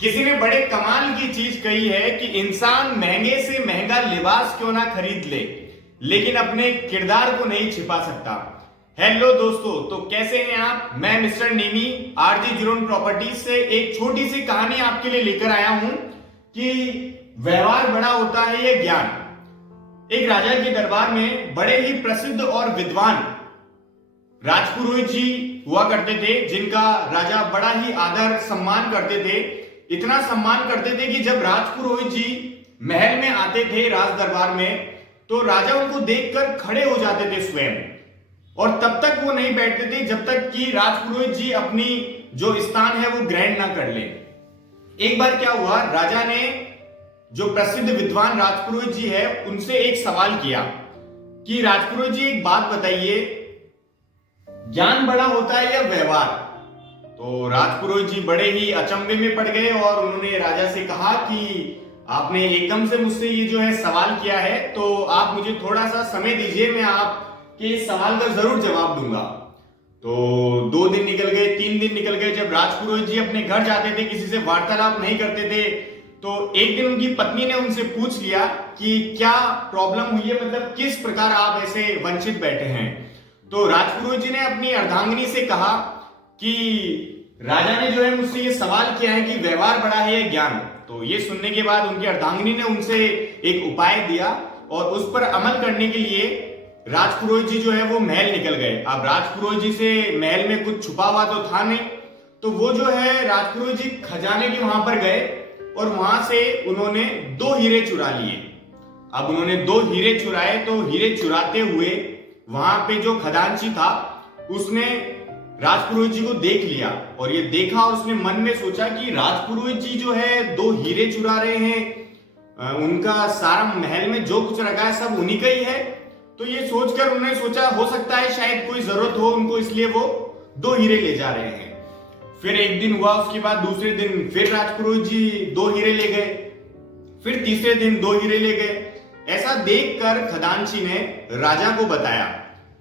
किसी ने बड़े कमाल की चीज कही है कि इंसान महंगे से महंगा लिबास क्यों ना खरीद ले, लेकिन अपने किरदार को नहीं छिपा सकता। हेलो दोस्तों, तो कैसे हैं आप? मैं मिस्टर नीमी आरजी जुरून प्रॉपर्टीज से एक छोटी सी कहानी आपके लिए लेकर आया हूं कि व्यवहार बड़ा होता है ये ज्ञान। एक राजा के दरबार में बड़े ही प्रसिद्ध और विद्वान राजपुरोहित जी हुआ करते थे, जिनका राजा बड़ा ही आदर सम्मान करते थे। इतना सम्मान करते थे कि जब राजपुरोहित जी महल में आते थे राज दरबार में, तो राजा उनको देखकर खड़े हो जाते थे स्वयं, और तब तक वो नहीं बैठते थे जब तक कि राजपुरोहित जी अपनी जो स्थान है वो ग्रहण ना कर ले। एक बार क्या हुआ, राजा ने जो प्रसिद्ध विद्वान राजपुरोहित जी है उनसे एक सवाल किया कि राजपुरोहित जी एक बात बताइए, ज्ञान बड़ा होता है या व्यवहार? तो राजपुरोहित जी बड़े ही अचंभे में पड़ गए और उन्होंने राजा से कहा कि आपने एकदम से मुझसे ये जो है सवाल किया है, तो आप मुझे थोड़ा सा समय दीजिए, मैं आपके इस सवाल का जरूर जवाब दूंगा। तो 2 दिन निकल गए, 3 दिन निकल गए। जब राजपुरोहित जी अपने घर जाते थे, किसी से वार्तालाप नहीं करते थे, तो एक दिन उनकी पत्नी ने उनसे पूछ लिया कि क्या प्रॉब्लम हुई है, मतलब किस प्रकार आप ऐसे वंचित बैठे हैं। तो राजपुरोहित जी ने अपनी अर्धांगिनी से कहा कि राजा ने जो है मुझसे ये सवाल किया है कि व्यवहार बड़ा है या ज्ञान। तो ये सुनने के बाद उनकी अर्धांगिनी ने उनसे एक उपाय दिया और उस पर अमल करने के लिए राजपुरोहित जी जो है वो महल निकल गए। अब राजपुरोहित जी से महल में कुछ छुपा हुआ तो था नहीं, तो वो जो है राजपुरोहित जी खजाने के वहां पर गए और वहां से उन्होंने 2 हीरे चुरा लिए। अब उन्होंने 2 हीरे चुराए, तो हीरे चुराते हुए वहां पे जो खजांची था उसने राजपुरोहित जी को देख लिया, और ये देखा और उसने मन में सोचा कि राजपुरोहित जी जो है 2 हीरे चुरा रहे हैं, उनका सारा महल में जो कुछ रखा है सब उन्हीं का ही है। तो ये सोचकर उन्होंने सोचा हो सकता है शायद कोई जरूरत हो उनको, इसलिए वो 2 हीरे ले जा रहे हैं। फिर एक दिन हुआ, उसके बाद दूसरे दिन फिर राजपुरोहित जी 2 हीरे ले गए, फिर तीसरे दिन 2 हीरे ले गए। ऐसा देखकर खजांची ने राजा को बताया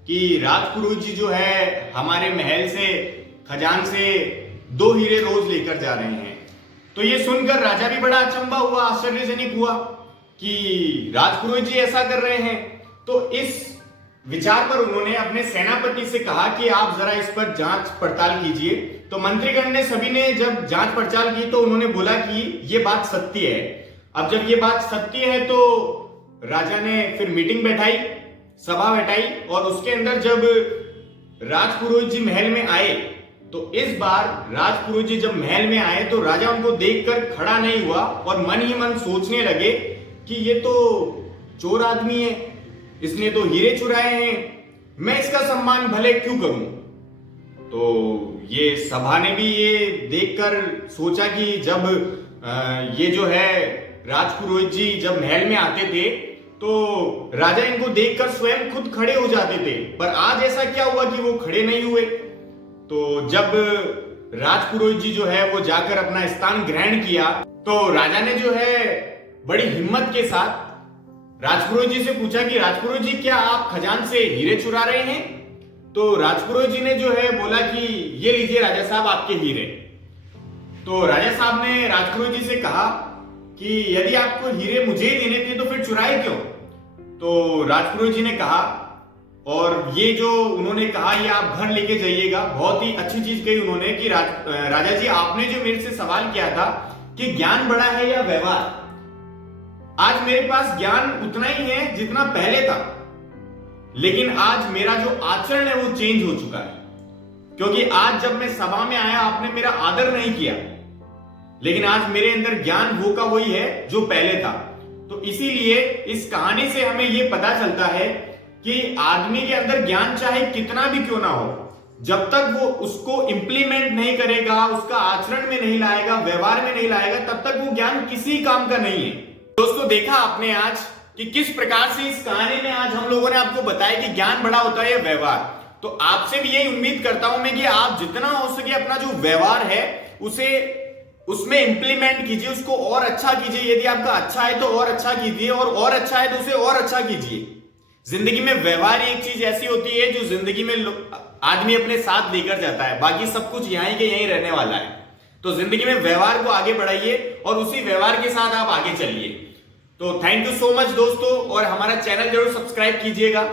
कि राजपुरोहित जी जो है हमारे महल से खजान से 2 हीरे रोज लेकर जा रहे हैं। तो ये सुनकर राजा भी बड़ा अचंभा हुआ, आश्चर्यजनक हुआ कि राजपुरोहित जी ऐसा कर रहे हैं। तो इस विचार पर उन्होंने अपने सेनापति से कहा कि आप जरा इस पर जांच पड़ताल कीजिए। तो मंत्रीगण ने सभी ने जब जांच पड़ताल की तो उन्होंने बोला कि ये बात सत्य है। अब जब ये बात सत्य है तो राजा ने फिर मीटिंग बैठाई, सभा बैठाई, और उसके अंदर जब राजपुरोहित जी महल में आए, तो इस बार राजपुरोहित जी जब महल में आए तो राजा उनको देखकर खड़ा नहीं हुआ और मन ही मन सोचने लगे कि ये तो चोर आदमी है, इसने तो हीरे चुराए हैं, मैं इसका सम्मान भले क्यों करूं। तो ये सभा ने भी ये देखकर सोचा कि जब ये जो है राजपुरोहित जी जब महल में आते थे तो राजा इनको देखकर स्वयं खुद खड़े हो जाते थे, पर आज ऐसा क्या हुआ कि वो खड़े नहीं हुए। तो जब राजपुरोहित जी जो है वो जाकर अपना स्थान ग्रहण किया, तो राजा ने जो है बड़ी हिम्मत के साथ राजपुरोहित जी से पूछा कि राजपुरोहित जी क्या आप खजान से हीरे चुरा रहे हैं? तो राजपुरोहित जी ने जो है बोला कि ये लीजिए राजा साहब आपके हीरे। तो राजा साहब ने राजपुरोहित जी से कहा कि यदि आपको हीरे मुझे ही देने थे तो फिर चुराए क्यों? तो राजपुरोहित जी ने कहा, और ये जो उन्होंने कहा ये आप घर लेके जाइएगा, बहुत ही अच्छी चीज कही उन्होंने कि राजा जी आपने जो मेरे से सवाल किया था कि ज्ञान बड़ा है या व्यवहार, आज मेरे पास ज्ञान उतना ही है जितना पहले था, लेकिन आज मेरा जो आचरण है वो चेंज हो चुका है। क्योंकि आज जब मैं सभा में आया आपने मेरा आदर नहीं किया, लेकिन आज मेरे अंदर ज्ञान वो का वही है जो पहले था। तो इसीलिए इस कहानी से हमें यह पता चलता है कि आदमी के अंदर ज्ञान चाहे कितना भी क्यों ना हो, जब तक वो उसको इंप्लीमेंट नहीं करेगा, उसका आचरण में नहीं लाएगा, व्यवहार में नहीं लाएगा, तब तक वो ज्ञान किसी काम का नहीं है। दोस्तों, देखा आपने आज कि किस प्रकार से इस कहानी में आज हम लोगों ने आपको बताया कि ज्ञान बड़ा होता है या व्यवहार। तो आपसे भी यही उम्मीद करता हूं मैं कि आप जितना हो सके अपना जो व्यवहार है उसे उसमें इंप्लीमेंट कीजिए, उसको और अच्छा कीजिए। यदि आपका अच्छा है तो और अच्छा कीजिए, और अच्छा है तो उसे और अच्छा कीजिए। जिंदगी में व्यवहार एक चीज ऐसी होती है जो जिंदगी में आदमी अपने साथ लेकर जाता है, बाकी सब कुछ यहीं के यहीं रहने वाला है। तो जिंदगी में व्यवहार को आगे बढ़ाइए और उसी व्यवहार के साथ आप आगे चलिए। तो थैंक यू सो मच दोस्तों, और हमारा चैनल जरूर सब्सक्राइब कीजिएगा।